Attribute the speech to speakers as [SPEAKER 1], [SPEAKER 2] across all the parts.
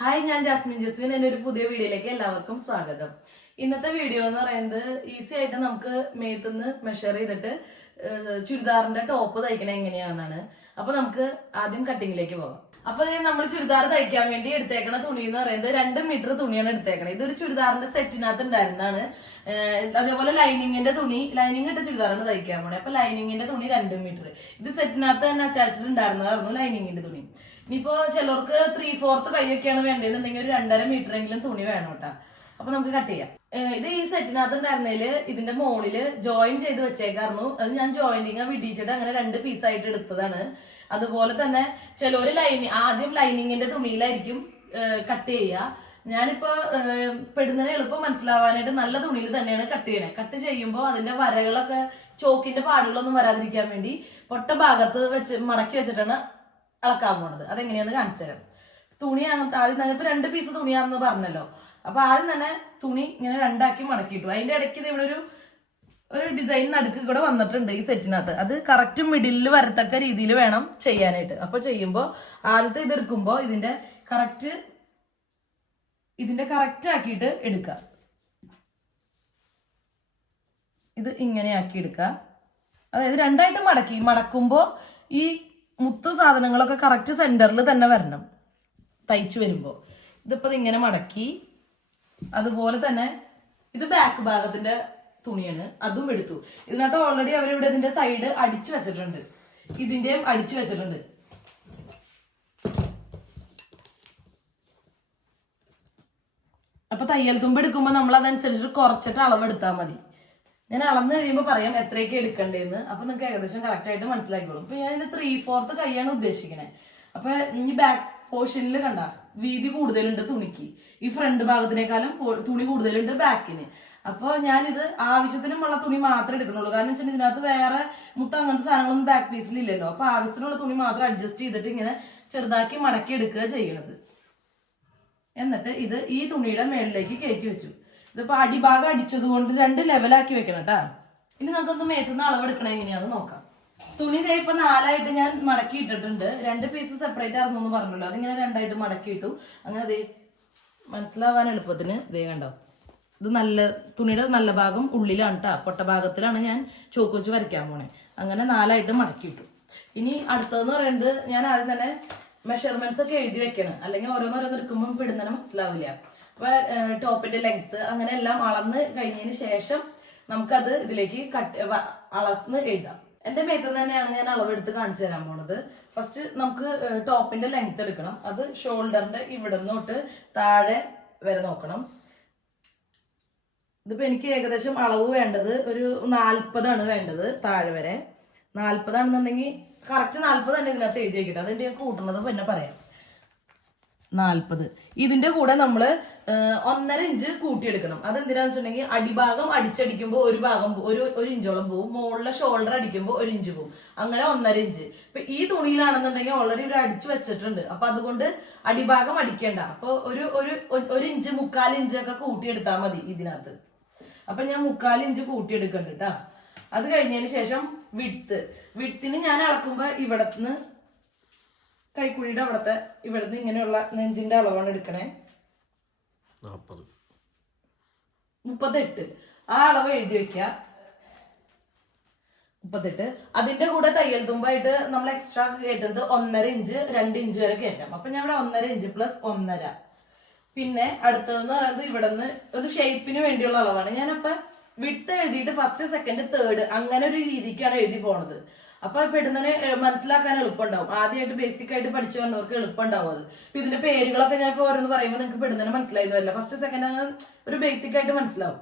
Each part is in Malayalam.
[SPEAKER 1] ഹായ് ഞാൻ ജാസ്മിൻ ജസ്മിൻ എന്റെ ഒരു പുതിയ വീഡിയോയിലേക്ക് എല്ലാവർക്കും സ്വാഗതം. ഇന്നത്തെ വീഡിയോ എന്ന് പറയുന്നത് ഈസി ആയിട്ട് നമുക്ക് മേത്തുനിന്ന് മെഷർ ചെയ്തിട്ട് ചുരിദാറിന്റെ ടോപ്പ് തയ്ക്കണ എങ്ങനെയാണെന്നാണ്. അപ്പൊ നമുക്ക് ആദ്യം കട്ടിങ്ങിലേക്ക് പോകാം. അപ്പൊ നമ്മൾ ചുരിദാർ തയ്ക്കാൻ വേണ്ടി എടുത്തേക്കണ തുണി എന്ന് പറയുന്നത് രണ്ട് മീറ്റർ തുണിയാണ് എടുത്തേക്കണത്. ഇതൊരു ചുരിദാറിന്റെ സെറ്റിനകത്ത് ഉണ്ടായിരുന്നതാണ് അതേപോലെ ലൈനിങ്ങിന്റെ തുണി ലൈനിങ് ഇട്ട ചുരിദാറാണ് തയ്ക്കാൻ പോണേ. അപ്പൊ ലൈനിങ്ങിന്റെ തുണി രണ്ട് മീറ്റർ ഇത് സെറ്റിനകത്ത് തന്നെ അറ്റാച്ച്ഡ് ഉണ്ടായിരുന്നതായിരുന്നു ലൈനിങ്ങിന്റെ തുണി. ഇനിയിപ്പോ ചിലർക്ക് ത്രീ ഫോർത്ത് കൈയൊക്കെയാണ് വേണ്ടതെന്നുണ്ടെങ്കിൽ ഒരു രണ്ടര മീറ്റർ എങ്കിലും തുണി വേണം കേട്ടോ. അപ്പൊ നമുക്ക് കട്ട് ചെയ്യാം. ഇത് ഈ സെറ്റിനകത്ത് ഉണ്ടായിരുന്നതിൽ ഇതിന്റെ മോളിൽ ജോയിൻ ചെയ്ത് വെച്ചേക്കായിരുന്നു. അത് ഞാൻ ജോയിനിങ് വിടിച്ചിട്ട് അങ്ങനെ രണ്ട് പീസായിട്ട് എടുത്തതാണ്. അതുപോലെ തന്നെ ചിലര് ലൈനിങ് ആദ്യം ലൈനിങ്ങിന്റെ തുണിയിലായിരിക്കും കട്ട് ചെയ്യുക. ഞാനിപ്പോ പെടുന്നതിന് എളുപ്പം മനസ്സിലാവാനായിട്ട് നല്ല തുണിയിൽ തന്നെയാണ് കട്ട് ചെയ്യണേ. കട്ട് ചെയ്യുമ്പോൾ അതിന്റെ വരകളൊക്കെ ചോക്കിന്റെ പാടുകളൊന്നും വരാതിരിക്കാൻ വേണ്ടി പൊട്ട ഭാഗത്ത് വെച്ച് മടക്കി വെച്ചിട്ടാണ് അളക്കാൻ പോണത്. അതെങ്ങനെയാന്ന് കാണിച്ചു തരാം. തുണി അങ്ങനത്തെ ആദ്യം തന്നെ ഇപ്പൊ രണ്ട് പീസ് തുണിയാണെന്ന് പറഞ്ഞല്ലോ. അപ്പൊ ആദ്യം തന്നെ തുണി ഇങ്ങനെ രണ്ടാക്കി മടക്കിയിട്ടു. അതിന്റെ ഇടയ്ക്ക് ഇവിടെ ഒരു ഒരു ഡിസൈൻ നടുക്ക് കൂടെ വന്നിട്ടുണ്ട് ഈ സെറ്റിനകത്ത് അത് കറക്റ്റ് മിഡിലിൽ വരത്തക്ക രീതിയിൽ വേണം ചെയ്യാനായിട്ട്. അപ്പൊ ചെയ്യുമ്പോൾ ആദ്യത്തെ ഇത് എടുക്കുമ്പോൾ ഇതിന്റെ കറക്റ്റ് ഇതിന്റെ കറക്റ്റ് ആക്കിയിട്ട് എടുക്കുക ഇത് ഇങ്ങനെ ആക്കി എടുക്കുക അതായത് രണ്ടായിട്ട് മടക്കി. മടക്കുമ്പോൾ ഈ മുത്ത് സാധനങ്ങളൊക്കെ കറക്റ്റ് സെന്ററിൽ തന്നെ വരണം. തയ്ച്ചു വരുമ്പോൾ ഇതിപ്പോൾ ഇങ്ങനെ മടക്കി. അതുപോലെ തന്നെ ഇത് ബാക്ക് ഭാഗത്തിന്റെ തുണിയാണ്. അതും എടുത്തു. ഇതിനകത്ത് ഓൾറെഡി അവർ ഇവിടെ ഇതിന്റെ സൈഡ് അടിച്ചു വെച്ചിട്ടുണ്ട്. ഇതിന്റെയും അടിച്ചു വെച്ചിട്ടുണ്ട്. അപ്പൊ തയ്യൽ തുമ്പ് എടുക്കുമ്പോൾ നമ്മൾ അതനുസരിച്ച് കുറച്ചിട്ട് അളവെടുത്താൽ മതി. ഞാൻ അളന്ന് കഴിയുമ്പോൾ പറയാം എത്രയൊക്കെ എടുക്കണ്ടേന്ന്. അപ്പൊ നിങ്ങൾക്ക് ഏകദേശം കറക്റ്റ് ആയിട്ട് മനസ്സിലാക്കിക്കോളും. ഇപ്പൊ ഞാൻ ഇതിന് ത്രീ ഫോർത്ത് കൈയാണ് ഉദ്ദേശിക്കുന്നത് അപ്പൊ ഈ ബാക്ക് പോർഷനിൽ കണ്ട വീതി കൂടുതലുണ്ട് തുണിക്ക്. ഈ ഫ്രണ്ട് ഭാഗത്തിനേക്കാളും തുണി കൂടുതലുണ്ട് ബാക്കിന് അപ്പോൾ ഞാനിത് ആവശ്യത്തിനുമുള്ള തുണി മാത്രമേ എടുക്കണുള്ളൂ കാരണം വെച്ചാൽ ഇതിനകത്ത് വേറെ മുത്ത അങ്ങനത്തെ സാധനങ്ങളൊന്നും ബാക്ക് പീസിൽ ഇല്ലല്ലോ. അപ്പൊ ആവശ്യത്തിനുള്ള തുണി മാത്രം അഡ്ജസ്റ്റ് ചെയ്തിട്ട് ഇങ്ങനെ ചെറുതാക്കി മടക്കി എടുക്കുക ചെയ്യണത്. എന്നിട്ട് ഇത് ഈ തുണിയുടെ മേളിലേക്ക് കയറ്റി വെച്ചു. ഇതിപ്പോ അടിഭാഗം അടിച്ചത് കൊണ്ട് രണ്ട് ലെവലാക്കി വെക്കണം കേട്ടാ ഇനി നമുക്കൊന്ന് മേത്തുനിന്ന് എടുക്കണേ എങ്ങനെയാന്ന് നോക്കാം. തുണി ഇപ്പൊ നാലായിട്ട് ഞാൻ മടക്കി ഇട്ടിട്ടുണ്ട്. രണ്ട് പീസ് സെപ്പറേറ്റ് ആയിരുന്നു എന്ന് പറഞ്ഞല്ലോ. അതിങ്ങനെ രണ്ടായിട്ട് മടക്കി ഇട്ടു. അങ്ങനെ ദേ മനസ്സിലാവാൻ എളുപ്പത്തിന് ദേ കണ്ടോ. ഇത് നല്ല തുണിയുടെ നല്ല ഭാഗം ഉള്ളിലാണ് കേട്ടോ പൊട്ട ഭാഗത്തിലാണ് ഞാൻ ചോക്ക് വെച്ച് വരയ്ക്കാൻ പോണേ. അങ്ങനെ നാലായിട്ട് മടക്കി ഇട്ടു. ഇനി അടുത്തതെന്ന് പറയുന്നത് ഞാൻ ആദ്യം തന്നെ മെഷർമെന്റ്സ് ഒക്കെ എഴുതി വെക്കണം. അല്ലെങ്കിൽ ഓരോന്നോരോന്ന് എടുക്കുമ്പോൾ പിടുന്നതിന് മനസ്സിലാവില്ല. ടോപ്പിന്റെ ലെങ്ത് അങ്ങനെ എല്ലാം അളന്ന് കഴിഞ്ഞതിന് ശേഷം നമുക്കത് ഇതിലേക്ക് കട്ട് അളന്ന് എഴുതാം. എന്റെ മേത്തിൽ തന്നെയാണ് ഞാൻ അളവെടുത്ത് കാണിച്ചു തരാൻ പോണത്. ഫസ്റ്റ് നമുക്ക് ടോപ്പിന്റെ ലെങ്ത് എടുക്കണം. അത് ഷോൾഡറിന്റെ ഇവിടെ തൊട്ട് താഴെ വരെ നോക്കണം. ഇതിപ്പോ എനിക്ക് ഏകദേശം അളവ് വേണ്ടത് ഒരു നാൽപ്പതാണ് വേണ്ടത് താഴെ വരെ. നാൽപ്പതാണെന്നുണ്ടെങ്കിൽ കറക്റ്റ് നാൽപ്പത് തന്നെ ഇതിനകത്ത് എഴുതി വെക്കട്ടെ. അതുകൊണ്ട് ഞാൻ കൂട്ടുന്നത് പിന്നെ പറയാം. നാൽപ്പത് ഇതിന്റെ കൂടെ നമ്മൾ ഒന്നര ഇഞ്ച് കൂട്ടിയെടുക്കണം. അതെന്തിനാന്ന് വെച്ചിട്ടുണ്ടെങ്കിൽ അടിഭാഗം അടിച്ചടിക്കുമ്പോൾ ഒരു ഭാഗം ഒരു ഒരു ഇഞ്ചോളം പോവും. മുകളിലെ ഷോൾഡർ അടിക്കുമ്പോൾ ഒരു ഇഞ്ച് പോവും. അങ്ങനെ ഒന്നര ഇഞ്ച്. ഇപ്പൊ ഈ തുണിയിലാണെന്നുണ്ടെങ്കിൽ ഓൾറെഡി ഇവിടെ അടിച്ചു വെച്ചിട്ടുണ്ട്. അപ്പൊ അതുകൊണ്ട് അടിഭാഗം അടിക്കേണ്ട. അപ്പൊ ഒരു ഒരു ഒരു ഇഞ്ച് മുക്കാൽ ഇഞ്ച് ഒക്കെ കൂട്ടിയെടുത്താൽ മതി ഇതിനകത്ത്. അപ്പൊ ഞാൻ മുക്കാൽ ഇഞ്ച് കൂട്ടിയെടുക്കണ്ട് കേട്ടാ അത് കഴിഞ്ഞതിന് ശേഷം വിട്ട് വിട്ടിന് ഞാൻ അളക്കുമ്പോ ഇവിടത്തുനിന്ന് കൈക്കുഴിയുടെ അവിടുത്തെ ഇവിടുന്ന് ഇങ്ങനെയുള്ള നെഞ്ചിന്റെ അളവാണ് എടുക്കണേ. നാൽപ്പത് മുപ്പത്തെട്ട്. ആ അളവ് എഴുതി വെക്ക. മുപ്പത്തെട്ട്. അതിന്റെ കൂടെ തയ്യൽ തുമ്പായിട്ട് നമ്മൾ എക്സ്ട്രാ കയറ്റുന്നത് ഒന്നര ഇഞ്ച് രണ്ട് ഇഞ്ച് വരെ കയറ്റാം. അപ്പൊ ഞാൻ ഇവിടെ ഒന്നര ഇഞ്ച് പ്ലസ് ഒന്നര. പിന്നെ അടുത്തതെന്ന് പറയുന്നത് ഇവിടെ നിന്ന് ഒരു ഷേപ്പിന് വേണ്ടിയുള്ള അളവാണ്. ഞാനപ്പ വിട്ട് എഴുതിയിട്ട് ഫസ്റ്റ് സെക്കൻഡ് തേർഡ് അങ്ങനെ ഒരു രീതിക്കാണ് എഴുതി പോണത്. അപ്പൊ പെടുന്നതിന് മനസ്സിലാക്കാൻ എളുപ്പമുണ്ടാവും. ആദ്യമായിട്ട് ബേസിക് ആയിട്ട് പഠിച്ചു വന്നവർക്ക് എളുപ്പമുണ്ടാവും അത്. ഇപ്പൊ ഇതിന്റെ പേരുകളൊക്കെ ഞാൻ ഇപ്പൊ ഓരോന്ന് പറയുമ്പോൾ നിങ്ങൾക്ക് പെടുന്നതിന് മനസ്സിലായി വരില്ല ഫസ്റ്റ് സെക്കൻഡ് അങ്ങനെ ഒരു ബേസിക് ആയിട്ട് മനസ്സിലാവും.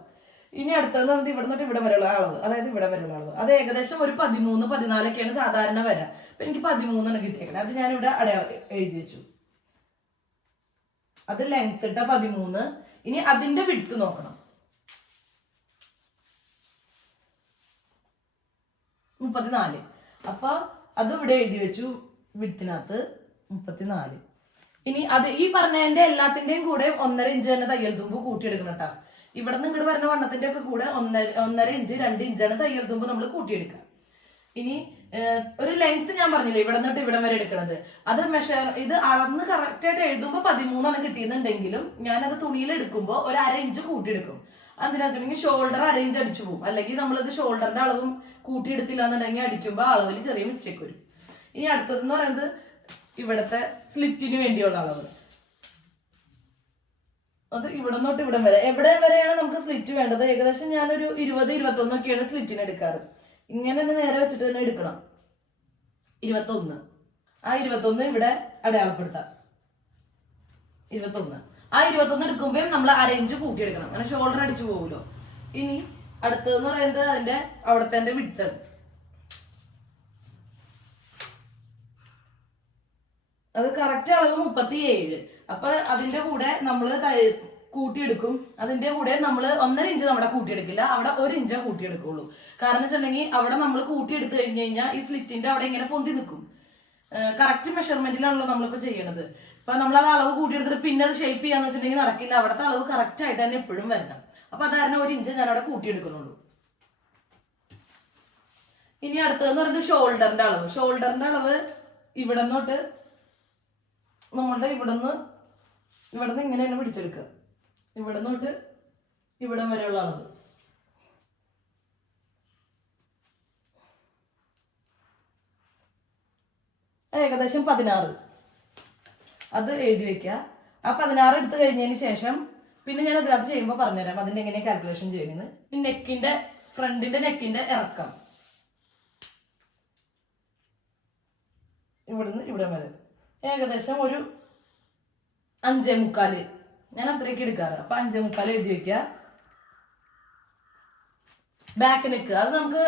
[SPEAKER 1] ഇനി അടുത്തത് നമുക്ക് ഇവിടെ നിന്നിട്ട് ഇവിടെ വരെയുള്ള അളവ്. അതായത് ഇവിടെ വരെയുള്ള അളവ്. അത് ഏകദേശം ഒരു പതിമൂന്ന് പതിനാലൊക്കെയാണ് സാധാരണ വരാ. അപ്പൊ എനിക്ക് പതിമൂന്നാണ് കിട്ടിയേക്കുന്നത് അത് ഞാൻ ഇവിടെ അടയാളം എഴുതി വെച്ചു. അത് ലെങ്ത് ഇട്ട പതിമൂന്ന്. ഇനി അതിന്റെ വിട്ട് നോക്കണം. മുപ്പത്തിനാല്. അപ്പൊ അത് ഇവിടെ എഴുതി വെച്ചു വിടത്തിനകത്ത് മുപ്പത്തിനാല്. ഇനി അത് ഈ പറഞ്ഞതിന്റെ എല്ലാത്തിന്റെയും കൂടെ ഒന്നര ഇഞ്ച് തന്നെ തയ്യൽ തുമ്പ് കൂട്ടിയെടുക്കണം കേട്ടോ. ഇവിടെ നിന്ന് ഇങ്ങോട്ട് വരുന്ന വണ്ണത്തിന്റെ ഒക്കെ കൂടെ ഒന്നര ഒന്നര ഇഞ്ച് രണ്ട് ഇഞ്ചാണ് തയ്യൽ തുമ്പ് നമ്മൾ കൂട്ടിയെടുക്കുക. ഇനി ഒരു ലെങ്ത് ഞാൻ പറഞ്ഞില്ലേ ഇവിടെ നിന്നിട്ട് ഇവിടം വരെ എടുക്കണത്. അത് മെഷർ ഇത് അളന്ന് കറക്റ്റ് ആയിട്ട് എഴുതുമ്പോൾ പതിമൂന്നാണ് കിട്ടിയെന്നുണ്ടെങ്കിലും ഞാനത് തുണിയിൽ എടുക്കുമ്പോൾ ഒരു അര ഇഞ്ച് കൂട്ടിയെടുക്കും. എന്തിനാ ഷോൾഡർ അറേഞ്ച് അടിച്ചു പോകും. അല്ലെങ്കിൽ നമ്മളിത് ഷോൾഡറിന്റെ അളവും കൂട്ടിയെടുത്തില്ല എന്നുണ്ടെങ്കിൽ അടിക്കുമ്പോൾ അളവിൽ ചെറിയ മിസ്റ്റേക്ക് വരും. ഇനി അടുത്തത് എന്ന് പറയുന്നത് ഇവിടത്തെ സ്ലിറ്റിന് വേണ്ടിയുള്ള അളവ്. അത് ഇവിടെ തൊട്ട് ഇവിടം വരെ. എവിടെ വരെയാണ് നമുക്ക് സ്ലിറ്റ് വേണ്ടത്? ഏകദേശം ഞാനൊരു ഇരുപത് ഇരുപത്തൊന്നൊക്കെയാണ് സ്ലിറ്റിന് എടുക്കാറ്. ഇങ്ങനെ തന്നെ നേരെ വെച്ചിട്ട് തന്നെ എടുക്കണം. ഇരുപത്തൊന്ന്. ആ ഇരുപത്തൊന്ന് ഇവിടെ അടയാളപ്പെടുത്താം. ഇരുപത്തൊന്ന്. ആ ഇരുപത്തൊന്ന് എടുക്കുമ്പോഴും നമ്മൾ അരയിഞ്ച് കൂട്ടിയെടുക്കണം. അങ്ങനെ ഷോൾഡർ അടിച്ചു പോകുമല്ലോ ഇനി അടുത്തതെന്ന് പറയുന്നത് അതിന്റെ അവിടത്തെ വിടുത്താണ് അത് കറക്റ്റ് അളവ് മുപ്പത്തി ഏഴ് അപ്പൊ അതിന്റെ കൂടെ നമ്മൾ കൂട്ടിയെടുക്കും. അതിന്റെ കൂടെ നമ്മൾ ഒന്നര ഇഞ്ച് നമ്മുടെ കൂട്ടിയെടുക്കില്ല. അവിടെ ഒരു ഇഞ്ചേ കൂട്ടിയെടുക്കുള്ളൂ. കാരണം വെച്ചിട്ടുണ്ടെങ്കിൽ അവിടെ നമ്മൾ കൂട്ടിയെടുത്ത് കഴിഞ്ഞു കഴിഞ്ഞാൽ ഈ സ്ലിറ്റിന്റെ അവിടെ ഇങ്ങനെ പൊന്തി നിൽക്കും കറക്റ്റ് മെഷർമെന്റിലാണല്ലോ നമ്മളിപ്പോ ചെയ്യണത്. ഇപ്പൊ നമ്മൾ അത് അളവ് കൂട്ടിയെടുത്തിട്ട് പിന്നെ അത് ഷേപ്പ് ചെയ്യാന്ന് വെച്ചിട്ടുണ്ടെങ്കിൽ നടക്കില്ല. അവിടുത്തെ അളവ് കറക്റ്റ് ആയിട്ട് തന്നെ എപ്പോഴും വരണം. അപ്പൊ അത് കാരണം ഒരു ഇഞ്ച് ഞാൻ അവിടെ കൂട്ടിയെടുക്കുന്നുള്ളൂ. ഇനി അടുത്തതെന്ന് പറയുന്നത് ഷോൾഡറിന്റെ അളവ്. ഷോൾഡറിന്റെ അളവ് ഇവിടെ നിന്നോട്ട് നമ്മളുടെ ഇവിടുന്ന് ഇവിടുന്ന് ഇങ്ങനെയാണ് പിടിച്ചെടുക്കുക. ഇവിടെ നിന്നോട്ട് ഇവിടം വരെയുള്ള അളവ്. ഏകദേശം പതിനാറ്. അത് എഴുതി വെക്കുക. ആ പതിനാറ് എടുത്തു കഴിഞ്ഞതിന് ശേഷം പിന്നെ ഞാൻ അതിനകത്ത് ചെയ്യുമ്പോൾ പറഞ്ഞുതരാം. അതിന്റെ എങ്ങനെ കാൽക്കുലേഷൻ ചെയ്യുന്നത് പിന്നെ നെക്കിന്റെ ഫ്രണ്ടിന്റെ നെക്കിന്റെ ഇറക്കം. ഇവിടുന്ന് ഇവിടെ വരെ. ഏകദേശം ഒരു അഞ്ചേ മുക്കാൽ. ഞാൻ അത്രയ്ക്ക് എടുക്കാറ്. അപ്പൊ അഞ്ചേ മുക്കാൽ എഴുതി വെക്കുക. Back neck. അത് നമുക്ക്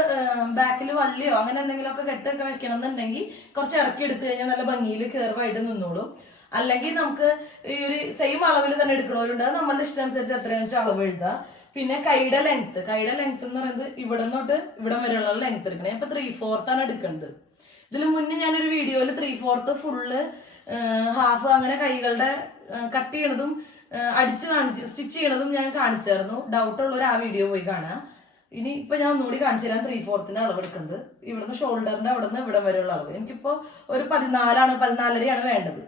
[SPEAKER 1] ബാക്കിൽ വള്ളിയോ അങ്ങനെ എന്തെങ്കിലുമൊക്കെ കെട്ടൊക്കെ വെക്കണം എന്നുണ്ടെങ്കിൽ കുറച്ച് ഇറക്കി എടുത്തു കഴിഞ്ഞാൽ നല്ല ഭംഗിയിൽ കയറുവായിട്ട് നിന്നോളും. അല്ലെങ്കിൽ നമുക്ക് ഈ ഒരു സെയിം അളവിൽ തന്നെ എടുക്കണവരുണ്ട്. അത് നമ്മളുടെ ഇഷ്ടം അനുസരിച്ച് എത്രയാണെന്ന് വെച്ചാൽ അളവ് എഴുതുക. പിന്നെ കൈയുടെ ലെങ്ത് കൈയുടെ ലെങ്ത് എന്ന് പറയുന്നത് ഇവിടെ തൊട്ട് ഇവിടെ വരെയുള്ള ലെങ്ത് എടുക്കണേ. ഇപ്പൊ ത്രീ ഫോർത്ത് ആണ് എടുക്കേണ്ടത്. ഇതിൽ മുന്നേ ഞാനൊരു വീഡിയോയിൽ ത്രീ ഫോർത്ത് ഫുള്ള് ഹാഫ് അങ്ങനെ കൈകളുടെ കട്ട് ചെയ്യണതും അടിച്ച് കാണിച്ച് സ്റ്റിച്ച് ചെയ്യണതും ഞാൻ കാണിച്ചായിരുന്നു. ഡൗട്ട് ഉള്ളവർ ആ വീഡിയോ പോയി കാണാം ഇനി ഇപ്പൊ ഞാൻ ഒന്നുകൂടി കാണിച്ചു തരാം ത്രീ ഫോർത്തിന്റെ അളവ് എടുക്കുന്നത്. ഇവിടുന്ന് ഷോൾഡറിന്റെ അവിടെ നിന്ന് ഇവിടം വരെയുള്ള അളവ്. എനിക്കിപ്പോ ഒരു പതിനാലാണ് പതിനാലരയാണ് വേണ്ടത്.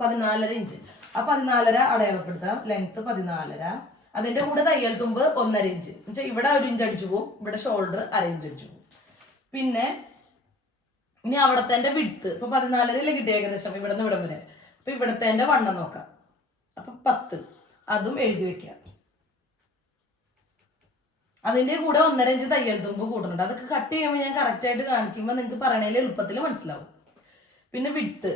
[SPEAKER 1] പതിനാലര ഇഞ്ച്. ആ പതിനാലര അടയാളപ്പെടുത്താം. ലെങ്ത് പതിനാലര. അതിന്റെ കൂടെ തയ്യൽ തുമ്പ് ഒന്നര ഇഞ്ച്. എന്നുവെച്ചാൽ ഇവിടെ ഒരു ഇഞ്ച് അടിച്ചു പോകും ഇവിടെ ഷോൾഡർ അര ഇഞ്ച് അടിച്ചു പോകും പിന്നെ ഇനി അവിടത്തെ വിടുത്ത് ഇപ്പൊ പതിനാലരല്ലേ കിട്ടി ഏകദേശം? ഇവിടെ നിന്ന് ഇവിടം വരെ. അപ്പൊ ഇവിടത്തെ വണ്ണം നോക്കാം. അപ്പൊ പത്ത്. അതും എഴുതി വെക്കുക അതിന്റെ കൂടെ ഒന്നര ഇഞ്ച് തയ്യൽ തുമ്പ് കൂട്ടുന്നുണ്ട്. അതൊക്കെ കട്ട് ചെയ്യുമ്പോൾ ഞാൻ കറക്റ്റ് ആയിട്ട് കാണിക്കുമ്പോൾ നിങ്ങൾക്ക് പറയണേൽ എളുപ്പത്തിൽ മനസ്സിലാവും. പിന്നെ വിട്ട്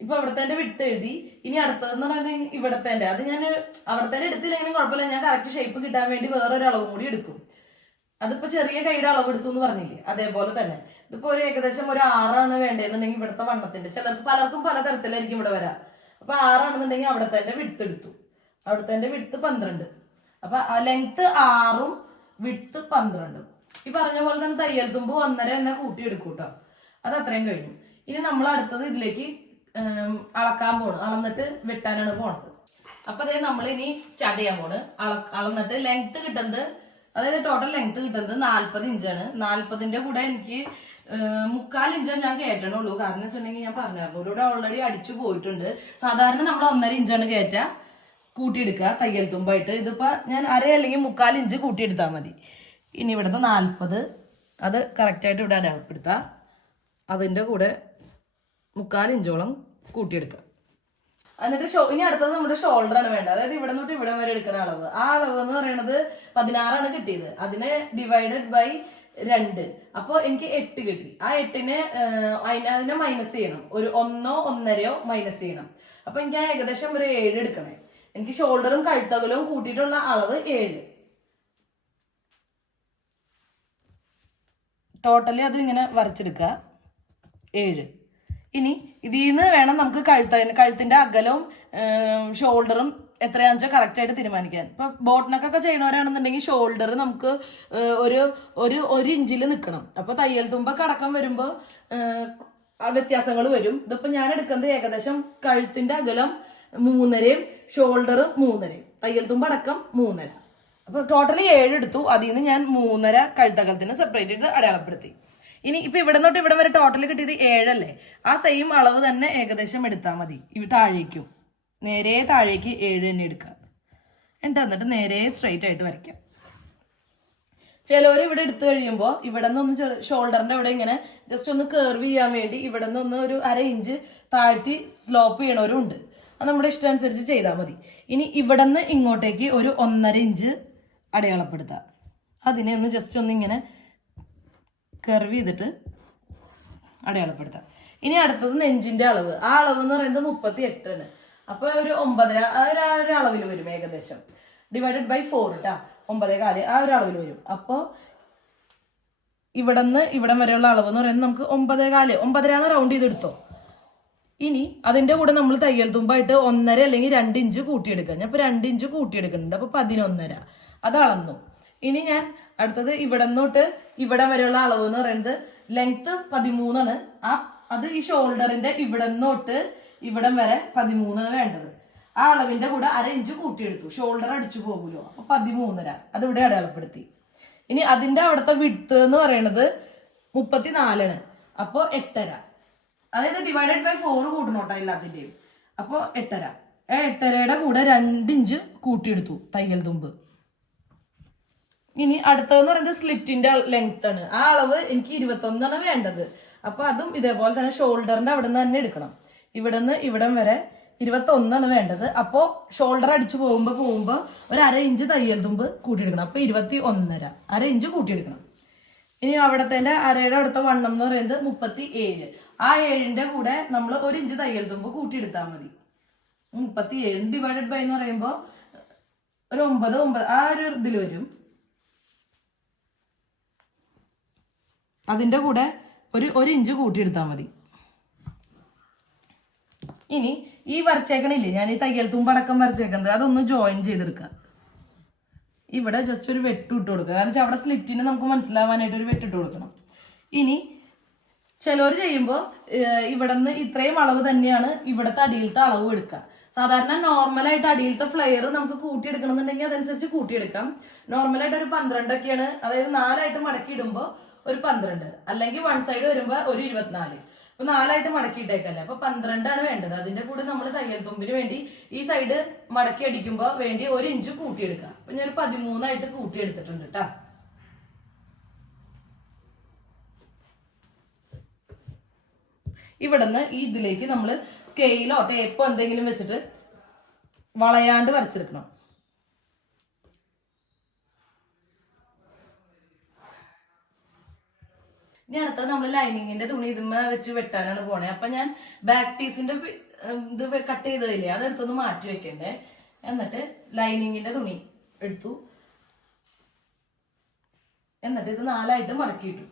[SPEAKER 1] ഇപ്പൊ അവിടത്തെ വിട്ട് എഴുതി. ഇനി അടുത്തതെന്ന് പറഞ്ഞാൽ ഇവിടത്തെ അത് ഞാൻ അവിടത്തെ എടുത്തില്ലെങ്കിലും കുഴപ്പമില്ല. ഞാൻ കറക്റ്റ് ഷേപ്പ് കിട്ടാൻ വേണ്ടി വേറൊരു അളവ് കൂടി എടുക്കും. അതിപ്പോ ചെറിയ കൈയുടെ അളവ് എടുത്തു എന്ന് പറഞ്ഞില്ലേ? അതേപോലെ തന്നെ. ഇതിപ്പോ ഒരു ഏകദേശം ഒരു ആറാണ് വേണ്ടതെന്നുണ്ടെങ്കിൽ ഇവിടുത്തെ വണ്ണത്തിന്റെ. ചിലർക്ക് പലർക്കും പല തരത്തിലായിരിക്കും ഇവിടെ വരാം. അപ്പൊ ആറാണെന്നുണ്ടെങ്കിൽ അവിടത്തെ വിട്ട് എടുത്തു. അവിടത്തെ വിട്ട് പന്ത്രണ്ട്. അപ്പൊ ലെങ്ത് ആറും വിട്ട് പന്ത്രണ്ടും. ഈ പറഞ്ഞ പോലെ തന്നെ തയ്യൽ തുമ്പ് ഒന്നര എന്നെ കൂട്ടിയെടുക്കൂട്ടോ അത് അത്രയും കഴിഞ്ഞു. ഇനി നമ്മൾ അടുത്തത് ഇതിലേക്ക് അളക്കാൻ പോണ്. അളന്നിട്ട് വെട്ടാനാണ് പോണത്. അപ്പൊ അതായത് നമ്മൾ ഇനി സ്റ്റാർട്ട് ചെയ്യാൻ പോണ്. അളന്നിട്ട് ലെങ്ത് കിട്ടുന്നത് അതായത് ടോട്ടൽ ലെങ്ത് കിട്ടുന്നത് നാല്പത് ഇഞ്ചാണ്. നാല്പതിന്റെ കൂടെ എനിക്ക് മുക്കാൽ ഇഞ്ച് ഞാൻ കയറ്റണുള്ളൂ കാരണം വെച്ചിട്ടുണ്ടെങ്കിൽ ഞാൻ പറഞ്ഞായിരുന്നു ഇവിടെ ഓൾറെഡി അടിച്ചു പോയിട്ടുണ്ട്. സാധാരണ നമ്മൾ ഒന്നര ഇഞ്ചാണ് കയറ്റുക കൂട്ടിയെടുക്കുക തയ്യൽ തുമ്പായിട്ട്. ഇതിപ്പോ ഞാൻ അര അല്ലെങ്കിൽ മുക്കാൽ ഇഞ്ച് കൂട്ടിയെടുത്താൽ മതി. ഇനി ഇവിടുത്തെ നാൽപ്പത് അത് കറക്റ്റായിട്ട് ഇവിടെ അടയാളപ്പെടുത്തുക അതിന്റെ കൂടെ മുക്കാൽ ഇഞ്ചോളം കൂട്ടിയെടുക്കുക. എന്നിട്ട് ഷോ ഇനി അടുത്തത് നമ്മുടെ ഷോൾഡർ ആണ് വേണ്ടത്. അതായത് ഇവിടെ തൊട്ട് ഇവിടെ വരെ എടുക്കുന്ന അളവ്. ആ അളവ് എന്ന് പറയുന്നത് പതിനാറാണ് കിട്ടിയത്. അതിനെ ഡിവൈഡഡ് ബൈ രണ്ട്. അപ്പോൾ എനിക്ക് എട്ട് കിട്ടി. ആ എട്ടിനെ അതിനെ മൈനസ് ചെയ്യണം. ഒരു ഒന്നോ ഒന്നരയോ മൈനസ് ചെയ്യണം. അപ്പൊ എനിക്ക് ഏകദേശം ഒരു ഏഴ് എടുക്കണേ. എനിക്ക് ഷോൾഡറും കഴുത്തകലും കൂട്ടിയിട്ടുള്ള അളവ് ഏഴ്. ടോട്ടലി അത് ഇങ്ങനെ വരച്ചെടുക്കുക. ഏഴ്. ഇനി ഇതിൽ നിന്ന് വേണം നമുക്ക് കഴുത്ത കഴുത്തിന്റെ അകലവും ഷോൾഡറും എത്രയാണെന്ന് വെച്ചാൽ കറക്റ്റ് ആയിട്ട് തീരുമാനിക്കാൻ. ഇപ്പൊ ബോട്ടിനൊക്കെ ചെയ്യണവരാണെന്നുണ്ടെങ്കിൽ ഷോൾഡർ നമുക്ക് ഒരു ഒരു ഒരു ഇഞ്ചിൽ നിൽക്കണം. അപ്പൊ തയ്യൽ തുമ്പൊക്കെ അടക്കം വരുമ്പോൾ വ്യത്യാസങ്ങൾ വരും. ഇതിപ്പോ ഞാൻ എടുക്കുന്നത് ഏകദേശം കഴുത്തിന്റെ അകലം മൂന്നരയും ഷോൾഡർ മൂന്നരയും. തയ്യൽ തുമ്പ് അടക്കം മൂന്നര. അപ്പൊ ടോട്ടലി ഏഴ് എടുത്തു. അതിൽ നിന്ന് ഞാൻ മൂന്നര കഴുത്തകലത്തിന് സെപ്പറേറ്റ് ചെയ്ത് അടയാളപ്പെടുത്തി. ഇനി ഇപ്പൊ ഇവിടെ തൊട്ട് ഇവിടെ വരെ ടോട്ടൽ കിട്ടിയത് ഏഴല്ലേ? ആ സെയിം അളവ് തന്നെ ഏകദേശം എടുത്താൽ മതി. താഴേക്കും. നേരെ താഴേക്ക് ഏഴ് തന്നെ എടുക്കുക. എന്നിട്ട് എന്നിട്ട് നേരെ സ്ട്രെയിറ്റ് ആയിട്ട് വരയ്ക്കാം ചിലവർ ഇവിടെ എടുത്തു കഴിയുമ്പോൾ ഇവിടെ നിന്ന് ഒന്ന് ഷോൾഡറിന്റെ ഇവിടെ ഇങ്ങനെ ജസ്റ്റ് ഒന്ന് കേർവ് ചെയ്യാൻ വേണ്ടി ഇവിടെ നിന്ന് ഒന്ന് ഒരു അര ഇഞ്ച് താഴ്ത്തി സ്ലോപ്പ് ചെയ്യണവരും ഉണ്ട് അത് നമ്മുടെ ഇഷ്ടം അനുസരിച്ച് ചെയ്താൽ മതി. ഇനി ഇവിടെ നിന്ന് ഇങ്ങോട്ടേക്ക് ഒരു ഒന്നര ഇഞ്ച് അടയാളപ്പെടുത്താം അതിനെ ഒന്ന് ജസ്റ്റ് ഒന്ന് ഇങ്ങനെ കർവ് ചെയ്തിട്ട് അടയാളപ്പെടുത്താം. ഇനി അടുത്തത് നെഞ്ചിന്റെ അളവ്. ആ അളവ് എന്ന് പറയുന്നത് മുപ്പത്തി എട്ടാണ് അപ്പൊ ഒരു ഒമ്പതര ഒരു ആ ഒരു അളവിൽ വരും ഏകദേശം. ഡിവൈഡഡ് ബൈ ഫോർ കേട്ടാ ഒമ്പതേ കാൽ ആ ഒരു അളവിൽ വരും. അപ്പോൾ ഇവിടെ നിന്ന് ഇവിടം വരെയുള്ള അളവ് എന്ന് പറയുന്നത് നമുക്ക് ഒമ്പതേ കാൽ ഒമ്പതര എന്ന് റൗണ്ട് ചെയ്തെടുത്തോ. ഇനി അതിന്റെ കൂടെ നമ്മൾ തയ്യൽ തുമ്പായിട്ട് ഒന്നര അല്ലെങ്കിൽ രണ്ട് ഇഞ്ച് കൂട്ടിയെടുക്കുക. ഞാൻ ഇപ്പൊ രണ്ട് ഇഞ്ച് കൂട്ടിയെടുക്കുന്നുണ്ട്. അപ്പൊ പതിനൊന്നര. അത് അളന്നു. ഇനി ഞാൻ അടുത്തത് ഇവിടെന്നോട്ട് ഇവിടെ വരെയുള്ള അളവ് എന്ന് പറയുന്നത് ലെങ്ത് പതിമൂന്നാണ്. ആ അത് ഈ ഷോൾഡറിന്റെ ഇവിടെ ഇവിടം വരെ പതിമൂന്നാണ് വേണ്ടത്. ആ അളവിന്റെ കൂടെ അര ഇഞ്ച് കൂട്ടിയെടുത്തു. ഷോൾഡർ അടിച്ചു പോകുമല്ലോ. അപ്പൊ പതിമൂന്നര. അത് ഇവിടെ അടയാളപ്പെടുത്തി. ഇനി അതിന്റെ അവിടുത്തെ വിട്ത് എന്ന് പറയുന്നത് മുപ്പത്തിനാലാണ്. അപ്പോ എട്ടര. അതായത് ഡിവൈഡഡ് ബൈ ഫോർ കൂട്ടണോട്ടോ എല്ലാത്തിന്റെയും. അപ്പോ എട്ടര. ആ എട്ടരയുടെ കൂടെ രണ്ടിഞ്ച് കൂട്ടിയെടുത്തു തയ്യൽ തുമ്പ്. ഇനി അടുത്തതെന്ന് പറയുന്നത് സ്ലിറ്റിന്റെ ലെങ്ത് ആണ്. ആ അളവ് എനിക്ക് ഇരുപത്തൊന്നാണ് വേണ്ടത്. അപ്പൊ അതും ഇതേപോലെ തന്നെ ഷോൾഡറിന്റെ അവിടെ നിന്ന് തന്നെ എടുക്കണം. ഇവിടെ നിന്ന് ഇവിടം വരെ ഇരുപത്തൊന്നാണ് വേണ്ടത്. അപ്പോ ഷോൾഡർ അടിച്ചു പോകുമ്പോ പോകുമ്പോ ഒരു അര ഇഞ്ച് തയ്യൽ തുമ്പ് കൂട്ടിയെടുക്കണം. അപ്പൊ ഇരുപത്തി ഒന്നര അര ഇഞ്ച് കൂട്ടിയെടുക്കണം. ഇനി അവിടത്തെ അരയുടെ അടുത്ത വണ്ണം എന്ന് പറയുന്നത് മുപ്പത്തി ഏഴ് ആ ഏഴിന്റെ കൂടെ നമ്മൾ ഒരു ഇഞ്ച് തയ്യൽ തുമ്പ് കൂട്ടിയെടുത്താൽ മതി. മുപ്പത്തി ഏഴ് ഡിവൈഡഡ് ബൈ എന്ന് പറയുമ്പോൾ ഒരു ഒമ്പത് ഒമ്പത് ആ ഒരു ഇതിൽ വരും. അതിന്റെ കൂടെ ഒരു ഒരു ഇഞ്ച് കൂട്ടിയെടുത്താൽ മതി. ഇനി ഈ വരച്ചേക്കണില്ലേ? ഞാൻ ഈ തയ്യൽ തുമ്പടക്കം വരച്ചേക്കുന്നത്. അതൊന്ന് ജോയിൻ ചെയ്തെടുക്കുക ഇവിടെ ജസ്റ്റ് ഒരു വെട്ട് ഇട്ട് കൊടുക്കുക കാരണം വെച്ചാൽ അവിടെ സ്ലിറ്റിന് നമുക്ക് മനസ്സിലാവാനായിട്ട് ഒരു വെട്ടിട്ട് കൊടുക്കണം. ഇനി ചിലവർ ചെയ്യുമ്പോൾ ഇവിടെ നിന്ന് ഇത്രയും അളവ് തന്നെയാണ് ഇവിടുത്തെ അടിയിലത്തെ അളവ് എടുക്കുക സാധാരണ നോർമലായിട്ട് അടിയിലത്തെ ഫ്ലെയർ നമുക്ക് കൂട്ടിയെടുക്കണമെന്നുണ്ടെങ്കിൽ അതനുസരിച്ച് കൂട്ടിയെടുക്കാം. നോർമലായിട്ട് ഒരു പന്ത്രണ്ടൊക്കെയാണ്. അതായത് നാലായിട്ട് മടക്കി ഇടുമ്പോൾ ഒരു പന്ത്രണ്ട്. അല്ലെങ്കിൽ വൺ സൈഡ് വരുമ്പോൾ ഒരു ഇരുപത്തിനാല്. അപ്പൊ നാലായിട്ട് മടക്കിയിട്ടേക്കല്ലേ. അപ്പൊ പന്ത്രണ്ടാണ് വേണ്ടത്. അതിന്റെ കൂടെ നമ്മൾ തയ്യൽ തുമ്പിന് വേണ്ടി ഈ സൈഡ് മടക്കി അടിക്കുമ്പോൾ വേണ്ടി ഒരു ഇഞ്ച് കൂട്ടിയെടുക്കുക. അപ്പൊ ഞാൻ പതിമൂന്നായിട്ട് കൂട്ടിയെടുത്തിട്ടുണ്ട് കേട്ടാ ഇവിടുന്ന് ഈ ഇതിലേക്ക് നമ്മൾ സ്കെയിലോ ടേപ്പോ എന്തെങ്കിലും വെച്ചിട്ട് വളയാണ്ട് വരച്ചെടുക്കണം. ഇനി അടുത്തത് നമ്മൾ ലൈനിങ്ങിന്റെ തുണി ഇതുമ്മ വെച്ച് വെട്ടാനാണ് പോണേ. അപ്പൊ ഞാൻ ബാക്ക് പീസിന്റെ ഇത് കട്ട് ചെയ്തതില്ലേ അതെടുത്തൊന്ന് മാറ്റി വെക്കണ്ടേ. എന്നിട്ട് ലൈനിങ്ങിന്റെ തുണി എടുത്തു. എന്നിട്ട് ഇത് നാലായിട്ട് മടക്കിയിട്ടു.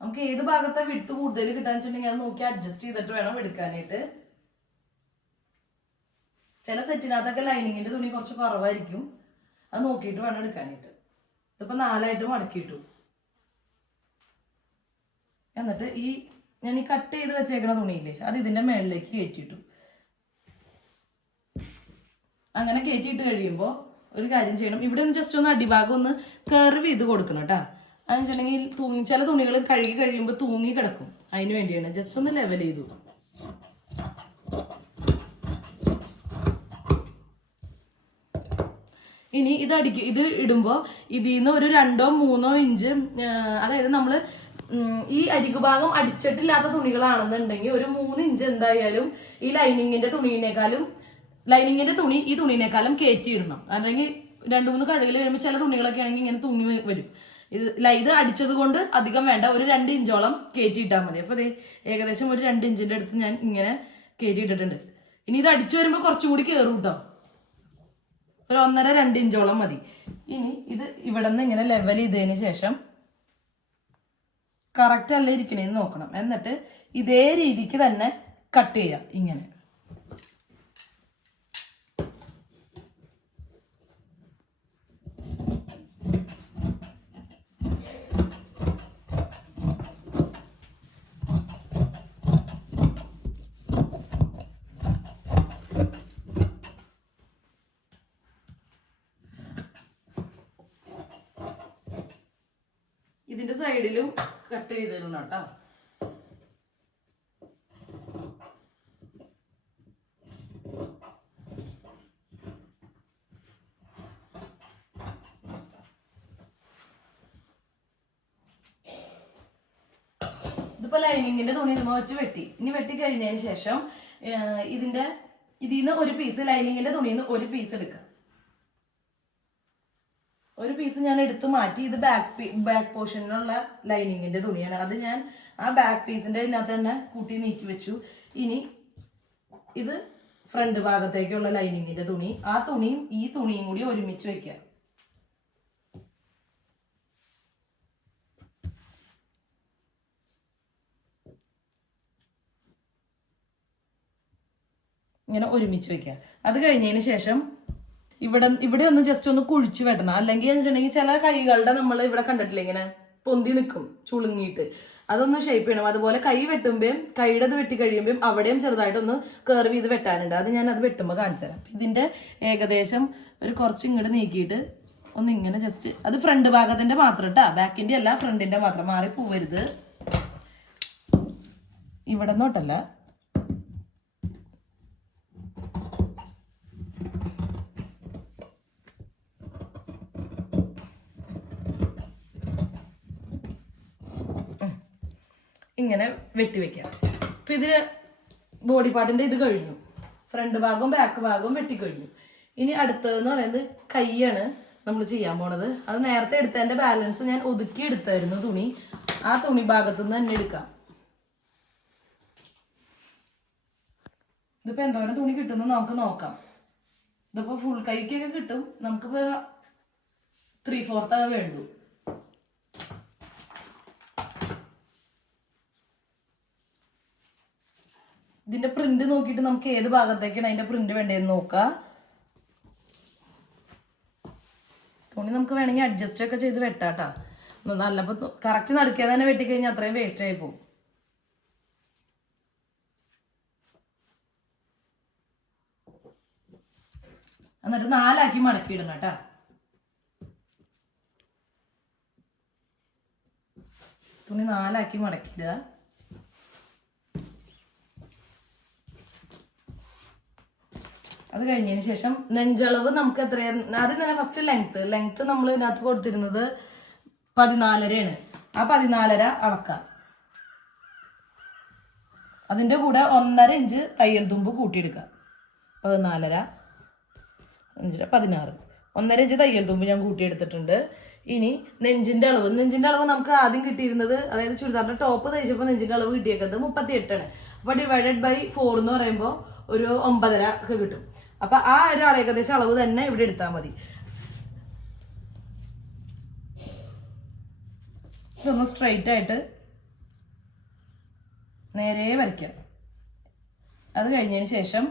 [SPEAKER 1] നമുക്ക് ഏത് ഭാഗത്തെ വിട്ട് കൂടുതൽ കിട്ടാന്ന് വെച്ചിട്ടുണ്ടെങ്കിൽ അത് നോക്കി അഡ്ജസ്റ്റ് ചെയ്തിട്ട് വേണം എടുക്കാനായിട്ട്. ചില സെറ്റിനകത്തൊക്കെ ലൈനിങ്ങിന്റെ തുണി കുറച്ച് കുറവായിരിക്കും. അത് നോക്കിയിട്ട് വേണം എടുക്കാനായിട്ട്. ഇതിപ്പോ നാലായിട്ട് മടക്കിയിട്ടു. എന്നിട്ട് ഈ ഞാൻ ഈ കട്ട് ചെയ്ത് വെച്ചേക്കണ തുണിയില്ലേ അത് ഇതിന്റെ മേളിലേക്ക് കയറ്റിയിട്ടു. അങ്ങനെ കയറ്റിയിട്ട് കഴിയുമ്പോൾ ഒരു കാര്യം ചെയ്യണം. ഇവിടെ നിന്ന് ജസ്റ്റ് ഒന്ന് അടിഭാഗം ഒന്ന് കർവ് ചെയ്ത് കൊടുക്കണം കേട്ടാ അതെന്ന് വെച്ചിട്ടുണ്ടെങ്കിൽ തൂങ്ങി ചില തുണികൾ കഴുകി കഴിയുമ്പോൾ തൂങ്ങി കിടക്കും. അതിന് വേണ്ടിയാണ്. ജസ്റ്റ് ഒന്ന് ലെവൽ ചെയ്തു. ഇനി ഇത് അടിക്കും ഇത് ഇടുമ്പോൾ ഇതിൽ നിന്ന് ഒരു രണ്ടോ മൂന്നോ ഇഞ്ച് അതായത് നമ്മൾ ഈ അരികുഭാഗം അടിച്ചിട്ടില്ലാത്ത തുണികളാണെന്നുണ്ടെങ്കിൽ ഒരു മൂന്ന് ഇഞ്ച് എന്തായാലും ഈ ലൈനിങ്ങിന്റെ തുണിയിനേക്കാളും ലൈനിങ്ങിന്റെ തുണി ഈ തുണിനേക്കാളും കയറ്റി ഇടണം അല്ലെങ്കിൽ രണ്ടു മൂന്ന് കഴുകിൽ കഴിയുമ്പോൾ ചില തുണികളൊക്കെ ആണെങ്കിൽ ഇങ്ങനെ തുണി വരും. ഇത് ഇത് അടിച്ചത് കൊണ്ട് അധികം വേണ്ട ഒരു രണ്ട് ഇഞ്ചോളം കയറ്റി ഇട്ടാൽ മതി. അപ്പൊ ദേ ഏകദേശം ഒരു രണ്ട് ഇഞ്ചിന്റെ അടുത്ത് ഞാൻ ഇങ്ങനെ കയറ്റി ഇട്ടിട്ടുണ്ട് ഇനി ഇത് അടിച്ചു വരുമ്പോൾ കുറച്ചും കൂടി കയറും കേട്ടോ ഒരു ഒന്നര രണ്ട് ഇഞ്ചോളം മതി. ഇനി ഇത് ഇവിടെ നിന്ന് ഇങ്ങനെ ലെവൽ ചെയ്തതിന് ശേഷം കറക്റ്റ് അല്ല ഇരിക്കണേന്ന് നോക്കണം. എന്നിട്ട് ഇതേ രീതിക്ക് തന്നെ കട്ട് ചെയ്യാം ഇങ്ങനെ. ഇതിന്റെ സൈഡിലും കട്ട് ചെയ്തിരുന്നു കേട്ടോ. ഇതിപ്പോ ലൈനിങ്ങിന്റെ തുണി ഇതുമ്മ വെച്ച് വെട്ടി. ഇനി വെട്ടി കഴിഞ്ഞതിന് ശേഷം ഇതിന്റെ ഇതിൽ നിന്ന് ഒരു പീസ് ലൈനിങ്ങിന്റെ തുണിയിൽ നിന്ന് ഒരു പീസ് എടുക്കാം ഒരു പീസ് ഞാൻ എടുത്ത് മാറ്റി. ഇത് ബാക്ക് ബാക്ക് പോർഷനിലുള്ള ലൈനിങ്ങിന്റെ തുണിയാണ്. അത് ഞാൻ ആ ബാക്ക് പീസിന്റെ ഇതിനകത്ത് തന്നെ കൂട്ടി നീക്കി വെച്ചു. ഇനി ഇത് ഫ്രണ്ട് ഭാഗത്തേക്കുള്ള ലൈനിങ്ങിന്റെ തുണി. ആ തുണിയും ഈ തുണിയും കൂടി ഒരുമിച്ച് വെക്കുക. ഇങ്ങനെ ഒരുമിച്ച് വെക്കുക. അത് കഴിഞ്ഞതിന് ശേഷം ഇവിടെ ഇവിടെ ഒന്ന് ജസ്റ്റ് ഒന്ന് കുഴിച്ചു വെട്ടണം. അല്ലെങ്കിൽ ചില കൈകളുടെ നമ്മൾ ഇവിടെ കണ്ടിട്ടില്ല ഇങ്ങനെ പൊന്തി നിൽക്കും ചുളുങ്ങിയിട്ട്. അതൊന്ന് ഷേപ്പ് ചെയ്യണം. അതുപോലെ കൈ വെട്ടുമ്പോഴും കൈയുടെ ഇത് വെട്ടി കഴിയുമ്പോഴും അവിടെയും ചെറുതായിട്ടൊന്ന് കർവ് ചെയ്ത് വെട്ടാനുണ്ട്. അത് ഞാൻ അത് വെട്ടുമ്പോൾ കാണിച്ചു തരാം. ഇതിന്റെ ഏകദേശം ഒരു കുറച്ച് ഇങ്ങോട്ട് നീക്കിയിട്ട് ഒന്ന് ഇങ്ങനെ ജസ്റ്റ് അത് ഫ്രണ്ട് ഭാഗത്തിന്റെ മാത്രം കേട്ടാ ബാക്കിന്റെ അല്ല ഫ്രണ്ടിന്റെ മാത്രം. മാറി പോവരുത്. ഇവിടെ നോട്ടല്ല ഇങ്ങനെ വെട്ടിവെക്കാം അപ്പൊ ഇതിന് ബോഡി പാർട്ടിന്റെ ഇത് കഴിഞ്ഞു. ഫ്രണ്ട് ഭാഗവും ബാക്ക് ഭാഗവും വെട്ടിക്കഴിഞ്ഞു ഇനി അടുത്തതെന്ന് പറയുന്നത് കൈയാണ് നമ്മൾ ചെയ്യാൻ പോണത്. അത് നേരത്തെ എടുത്തതിന്റെ ബാലൻസ് ഞാൻ ഒതുക്കി എടുത്തായിരുന്നു തുണി. ആ തുണി ഭാഗത്തു നിന്ന് തന്നെ എടുക്കാം. ഇതിപ്പോ എന്തോരം തുണി കിട്ടുന്നു നമുക്ക് നോക്കാം. ഇതിപ്പോ ഫുൾ കൈക്കൊക്കെ കിട്ടും. നമുക്കിപ്പോ ത്രീ ഫോർത്ത് വേണ്ടു ഇതിന്റെ പ്രിന്റ് നോക്കിയിട്ട് നമുക്ക് ഏത് ഭാഗത്തേക്കാണ് അതിന്റെ പ്രിന്റ് വേണ്ടതെന്ന് നോക്കാം. തുണി നമുക്ക് വേണമെങ്കിൽ അഡ്ജസ്റ്റ് ഒക്കെ ചെയ്ത് വെട്ടാട്ടാ. നല്ല കറക്റ്റ് നടുക്കിയാൽ തന്നെ വെട്ടിക്കഴിഞ്ഞാൽ അത്രയും വേസ്റ്റ് ആയി പോകും. എന്നിട്ട് നാലാക്കി മടക്കിയിടണം കേട്ടാ. തുണി നാലാക്കി മടക്കിയിടുക. അത് കഴിഞ്ഞതിന് ശേഷം നെഞ്ചളവ് നമുക്ക് എത്രയാണ് ആദ്യം തന്നെ ഫസ്റ്റ് ലെങ്ത്ത് ലെങ്ത്ത് നമ്മൾ ഇതിനകത്ത് കൊടുത്തിരുന്നത് പതിനാലരയാണ്. ആ പതിനാലര അളക്കാം. അതിന്റെ കൂടെ ഒന്നര ഇഞ്ച് തയ്യൽ തുമ്പ് കൂട്ടിയെടുക്കുക. പതിനാലര അഞ്ചര പതിനാറ്. ഒന്നര ഇഞ്ച് തയ്യൽ തുമ്പ് ഞാൻ കൂട്ടിയെടുത്തിട്ടുണ്ട്. ഇനി നെഞ്ചിന്റെ അളവ്. നെഞ്ചിന്റെ അളവ് നമുക്ക് ആദ്യം കിട്ടിയിരുന്നത് അതായത് ചുരിദാറിന്റെ ടോപ്പ് തയ്ച്ചപ്പോൾ നെഞ്ചിന്റെ അളവ് കിട്ടിയേക്കുന്നത് മുപ്പത്തി എട്ടാണ് അപ്പോൾ ഡിവൈഡഡ് ബൈ ഫോർ എന്ന് പറയുമ്പോൾ ഒരു ഒമ്പതര ഒക്കെ കിട്ടും. അപ്പൊ ആ ഒരു ഏകദേശം അളവ് തന്നെ ഇവിടെ എടുത്താൽ മതി. ഇതൊന്ന് സ്ട്രൈറ്റ് ആയിട്ട് നേരെ വരയ്ക്കാം അത് കഴിഞ്ഞതിന് ശേഷം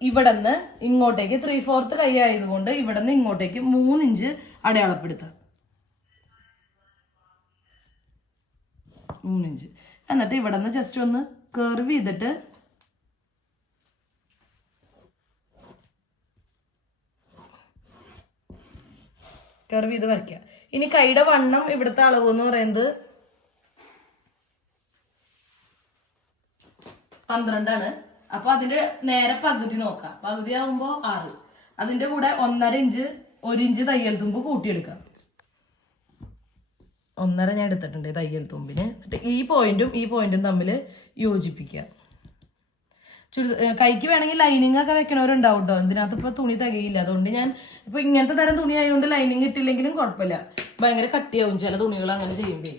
[SPEAKER 1] ഇവിടെ നിന്ന് ഇങ്ങോട്ടേക്ക് ത്രീ ഫോർത്ത് കൈ ആയതുകൊണ്ട് ഇവിടെ നിന്ന് ഇങ്ങോട്ടേക്ക് മൂന്നിഞ്ച് അടയാളപ്പെടുത്തുക. മൂന്നിഞ്ച് എന്നിട്ട് ഇവിടെ നിന്ന് ജസ്റ്റ് ഒന്ന് കർവ് ചെയ്തിട്ട് കർവ് ചെയ്ത് വരയ്ക്കുക. ഇനി കൈയുടെ വണ്ണം ഇവിടുത്തെ അളവ് എന്ന് പറയുന്നത് പന്ത്രണ്ടാണ്. അപ്പൊ അതിന്റെ നേരെ പകുതി നോക്കാം. പകുതി ആവുമ്പോ ആറ്. അതിന്റെ കൂടെ ഒന്നര ഇഞ്ച് ഒരു ഇഞ്ച് തയ്യൽ തുമ്പ് കൂട്ടിയെടുക്കാം. ഒന്നര ഞാൻ എടുത്തിട്ടുണ്ട് തയ്യൽ തുമ്പിന്. എന്നിട്ട് ഈ പോയിന്റും ഈ പോയിന്റും തമ്മിൽ യോജിപ്പിക്കുക. കൈക്ക് വേണമെങ്കിൽ ലൈനിങ് ഒക്കെ വെക്കണവരുണ്ടാവും കേട്ടോ ഇതിനകത്ത് ഇപ്പൊ തുണി തികയില്ല. അതുകൊണ്ട് ഞാൻ ഇപ്പൊ ഇങ്ങനത്തെ തരം തുണി ആയതുകൊണ്ട് ലൈനിങ് ഇട്ടില്ലെങ്കിലും കുഴപ്പമില്ല. ഭയങ്കര കട്ടിയാവും. ചില തുണികൾ അങ്ങനെ ചെയ്യുമ്പേ.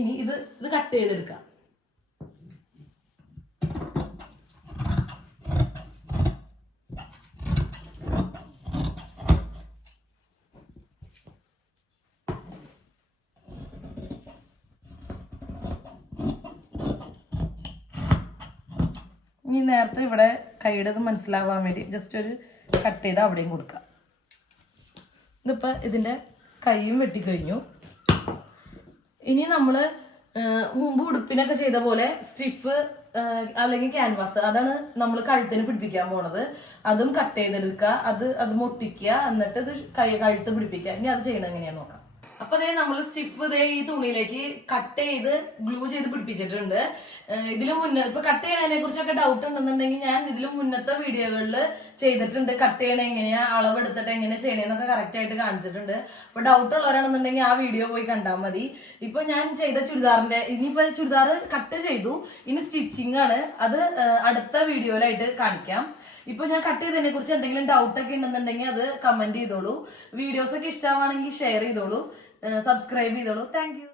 [SPEAKER 1] ഇനി ഇത് ഇത് കട്ട് ചെയ്തെടുക്കാം ഇനി നേരത്തെ ഇവിടെ കൈയുടെ മനസ്സിലാവാൻ വേണ്ടി ജസ്റ്റ് ഒരു കട്ട് ചെയ്ത് അവിടെയും കൊടുക്കാം. ഇതിപ്പോൾ ഇതിന്റെ കൈയും വെട്ടിക്കഴിഞ്ഞു. ഇനി നമ്മൾ മുമ്പ് ഉടുപ്പിനൊക്കെ ചെയ്ത പോലെ സ്റ്റിഫ് അല്ലെങ്കിൽ ക്യാൻവാസ് അതാണ് നമ്മൾ കഴുത്തിന് പിടിപ്പിക്കാൻ പോണത്. അതും കട്ട് ചെയ്തെടുക്കുക. അത് അത് മുട്ടിക്കുക. എന്നിട്ട് ഇത് കഴുത്ത് പിടിപ്പിക്കുക. ഇനി അത് ചെയ്യണം എങ്ങനെയാന്ന് നോക്കാം. അപ്പൊ ദേ നമ്മൾ സ്റ്റിഫ് ദേ ഈ തുണിയിലേക്ക് കട്ട് ചെയ്ത് ഗ്ലൂ ചെയ്ത് പിടിപ്പിച്ചിട്ടുണ്ട്. ഇതിൽ മുന്നേ ഇപ്പൊ കട്ട് ചെയ്യണതിനെ കുറിച്ചൊക്കെ ഡൗട്ട് ഉണ്ടെന്നുണ്ടെങ്കിൽ ഞാൻ ഇതിലും മുന്നത്തെ വീഡിയോകളിൽ ചെയ്തിട്ടുണ്ട്. കട്ട് ചെയ്യണ എങ്ങനെയാ അളവെടുത്തിട്ട് എങ്ങനെ ചെയ്യണേന്നൊക്കെ കറക്റ്റ് ആയിട്ട് കാണിച്ചിട്ടുണ്ട്. അപ്പൊ ഡൗട്ട് ഉള്ളവരാണെന്നുണ്ടെങ്കിൽ ആ വീഡിയോ പോയി കണ്ടാൽ മതി. ഇപ്പൊ ഞാൻ ചെയ്ത ചുരിദാറിന്റെ ഇനിയിപ്പോ ചുരിദാർ കട്ട് ചെയ്തു. ഇനി സ്റ്റിച്ചിങ് ആണ്. അത് അടുത്ത വീഡിയോയിലായിട്ട് കാണിക്കാം. ഇപ്പൊ ഞാൻ കട്ട് ചെയ്തതിനെ കുറിച്ച് എന്തെങ്കിലും ഡൗട്ട് ഒക്കെ ഉണ്ടെന്നുണ്ടെങ്കിൽ അത് കമന്റ് ചെയ്തോളൂ. വീഡിയോസ് ഒക്കെ ഇഷ്ടമാണെങ്കിൽ ഷെയർ ചെയ്തോളൂ. സബ്സ്ക്രൈബ് ചെയ്തോളൂ. താങ്ക്